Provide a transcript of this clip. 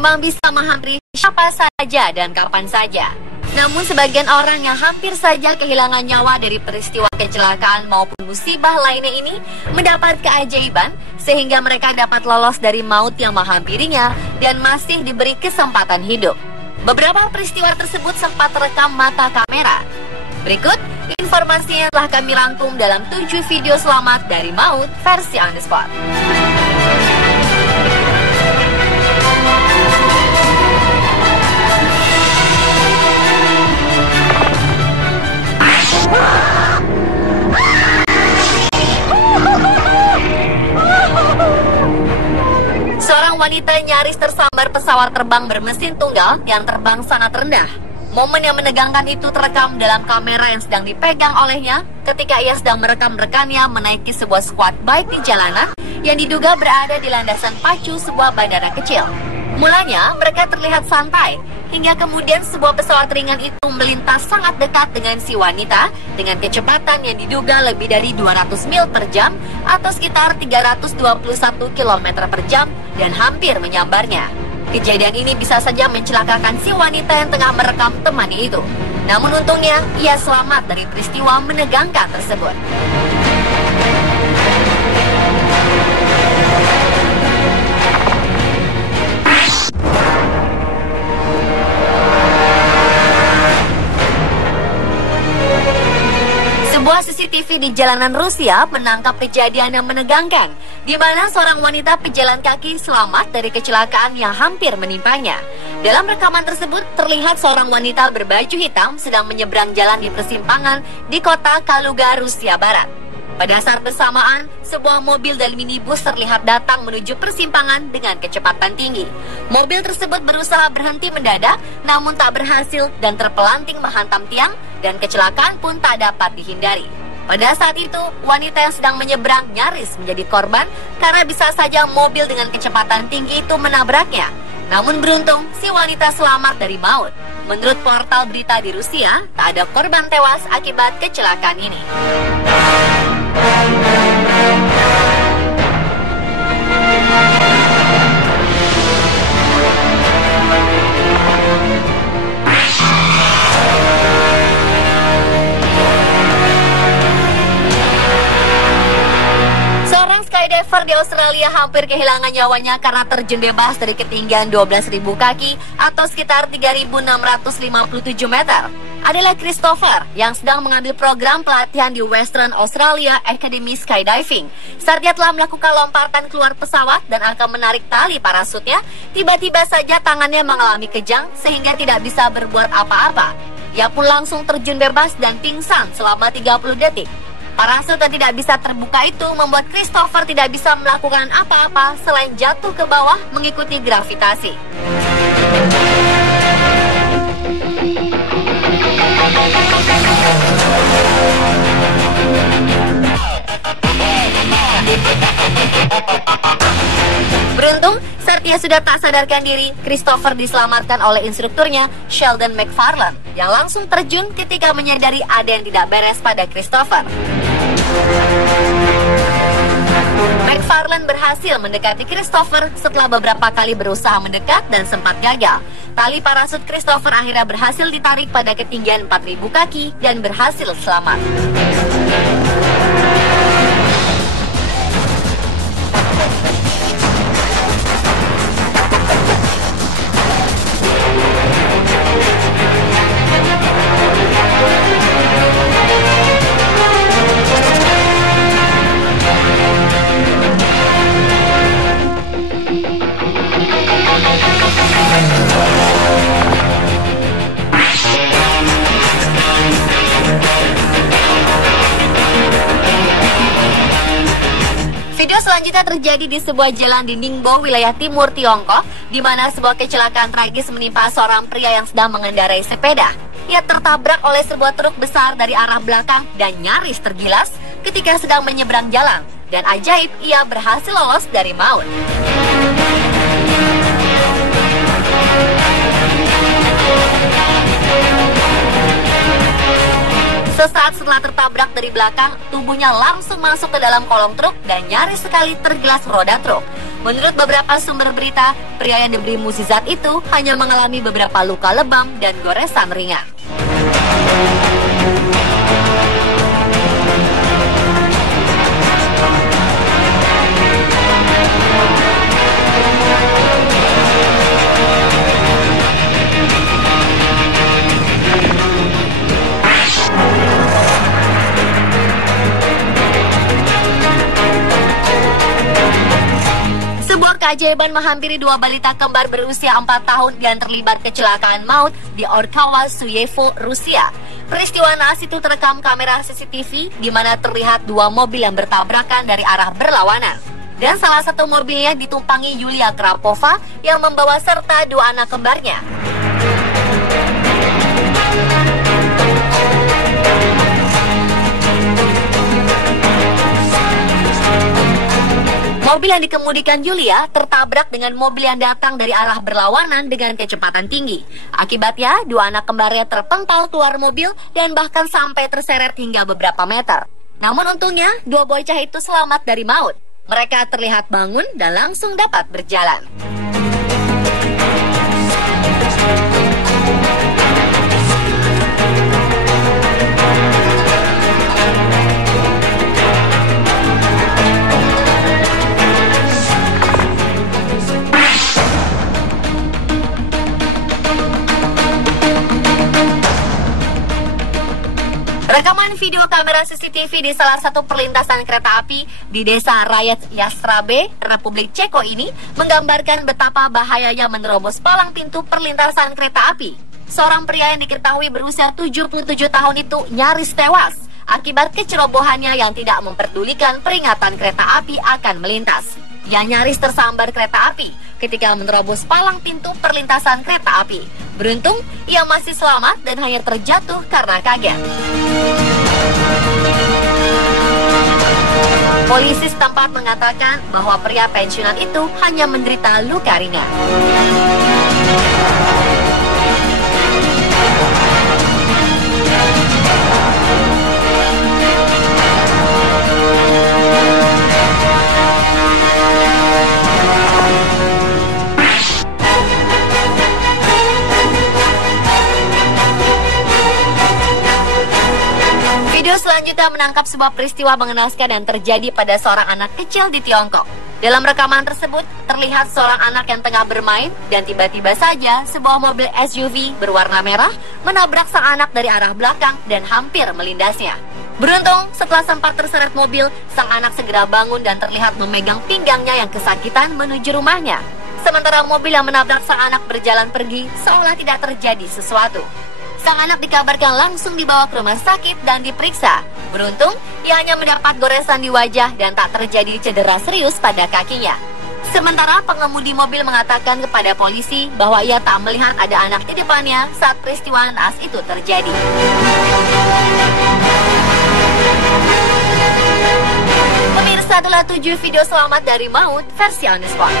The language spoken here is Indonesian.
memang bisa menghampiri siapa saja dan kapan saja. Namun sebagian orang yang hampir saja kehilangan nyawa dari peristiwa kecelakaan maupun musibah lainnya ini mendapat keajaiban sehingga mereka dapat lolos dari maut yang menghampirinya dan masih diberi kesempatan hidup. Beberapa peristiwa tersebut sempat terekam mata kamera. Berikut informasi yang telah kami rangkum dalam 7 video selamat dari maut versi On The Spot. Seorang wanita nyaris tersambar pesawat terbang bermesin tunggal yang terbang sangat rendah. Momen yang menegangkan itu terekam dalam kamera yang sedang dipegang olehnya ketika ia sedang merekam rekannya menaiki sebuah squad bike di jalanan yang diduga berada di landasan pacu sebuah bandara kecil. Mulanya mereka terlihat santai, hingga kemudian sebuah pesawat ringan itu melintas sangat dekat dengan si wanita dengan kecepatan yang diduga lebih dari 200 mil per jam atau sekitar 321 km per jam dan hampir menyambarnya. Kejadian ini bisa saja mencelakakan si wanita yang tengah merekam temannya itu. Namun untungnya, ia selamat dari peristiwa menegangkan tersebut. Sebuah CCTV di jalanan Rusia menangkap kejadian yang menegangkan, di mana seorang wanita pejalan kaki selamat dari kecelakaan yang hampir menimpanya. Dalam rekaman tersebut, terlihat seorang wanita berbaju hitam sedang menyeberang jalan di persimpangan di kota Kaluga, Rusia Barat. Pada saat bersamaan, sebuah mobil dan minibus terlihat datang menuju persimpangan dengan kecepatan tinggi. Mobil tersebut berusaha berhenti mendadak, namun tak berhasil dan terpelanting menghantam tiang, dan kecelakaan pun tak dapat dihindari. Pada saat itu, wanita yang sedang menyeberang nyaris menjadi korban karena bisa saja mobil dengan kecepatan tinggi itu menabraknya. Namun beruntung, si wanita selamat dari maut. Menurut portal berita di Rusia, tak ada korban tewas akibat kecelakaan ini. Skydiver di Australia hampir kehilangan nyawanya karena terjun bebas dari ketinggian 12.000 kaki atau sekitar 3.657 meter. Adalah Christopher yang sedang mengambil program pelatihan di Western Australia Academy Skydiving. Saat dia telah melakukan lompatan keluar pesawat dan akan menarik tali parasutnya, tiba-tiba saja tangannya mengalami kejang sehingga tidak bisa berbuat apa-apa. Ia pun langsung terjun bebas dan pingsan selama 30 detik. Parasut yang tidak bisa terbuka itu membuat Christopher tidak bisa melakukan apa-apa selain jatuh ke bawah mengikuti gravitasi. Beruntung, saat ia sudah tak sadarkan diri, Christopher diselamatkan oleh instrukturnya, Sheldon McFarlane, yang langsung terjun ketika menyadari ada yang tidak beres pada Christopher. McFarlane berhasil mendekati Christopher setelah beberapa kali berusaha mendekat dan sempat gagal. Tali parasut Christopher akhirnya berhasil ditarik pada ketinggian 4.000 kaki dan berhasil selamat. Video selanjutnya terjadi di sebuah jalan di Ningbo, wilayah timur Tiongkok, di mana sebuah kecelakaan tragis menimpa seorang pria yang sedang mengendarai sepeda. Ia tertabrak oleh sebuah truk besar dari arah belakang dan nyaris tergilas ketika sedang menyeberang jalan. Dan ajaib, ia berhasil lolos dari maut. Sesaat setelah tertabrak dari belakang, tubuhnya langsung masuk ke dalam kolong truk dan nyaris sekali tergilas roda truk. Menurut beberapa sumber berita, pria yang diberi mukjizat itu hanya mengalami beberapa luka lebam dan goresan ringan. Keajaiban menghampiri dua balita kembar berusia 4 tahun yang terlibat kecelakaan maut di Orkava, Suyevo, Rusia. Peristiwa naas itu terekam kamera CCTV di mana terlihat dua mobil yang bertabrakan dari arah berlawanan. Dan salah satu mobilnya ditumpangi Yulia Krapova yang membawa serta dua anak kembarnya. Mobil yang dikemudikan Yulia tertabrak dengan mobil yang datang dari arah berlawanan dengan kecepatan tinggi. Akibatnya, dua anak kembarnya terpental keluar mobil dan bahkan sampai terseret hingga beberapa meter. Namun untungnya, dua bocah itu selamat dari maut. Mereka terlihat bangun dan langsung dapat berjalan. Rekaman video kamera CCTV di salah satu perlintasan kereta api di desa Rayet Yastrabe, Republik Ceko ini menggambarkan betapa bahayanya menerobos palang pintu perlintasan kereta api. Seorang pria yang diketahui berusia 77 tahun itu nyaris tewas akibat kecerobohannya yang tidak memperdulikan peringatan kereta api akan melintas. Ia nyaris tersambar kereta api ketika menerobos palang pintu perlintasan kereta api. Beruntung, ia masih selamat dan hanya terjatuh karena kaget. Polisi setempat mengatakan bahwa pria pensiunan itu hanya menderita luka ringan. Video selanjutnya menangkap sebuah peristiwa mengenaskan yang terjadi pada seorang anak kecil di Tiongkok. Dalam rekaman tersebut, terlihat seorang anak yang tengah bermain dan tiba-tiba saja sebuah mobil SUV berwarna merah menabrak sang anak dari arah belakang dan hampir melindasnya. Beruntung, setelah sempat terseret mobil, sang anak segera bangun dan terlihat memegang pinggangnya yang kesakitan menuju rumahnya. Sementara mobil yang menabrak sang anak berjalan pergi seolah tidak terjadi sesuatu. Sang anak dikabarkan langsung dibawa ke rumah sakit dan diperiksa. Beruntung, ia hanya mendapat goresan di wajah dan tak terjadi cedera serius pada kakinya. Sementara pengemudi mobil mengatakan kepada polisi bahwa ia tak melihat ada anak di depannya saat peristiwa naas itu terjadi. Pemirsa, adalah 7 video selamat dari maut versi On The Spot.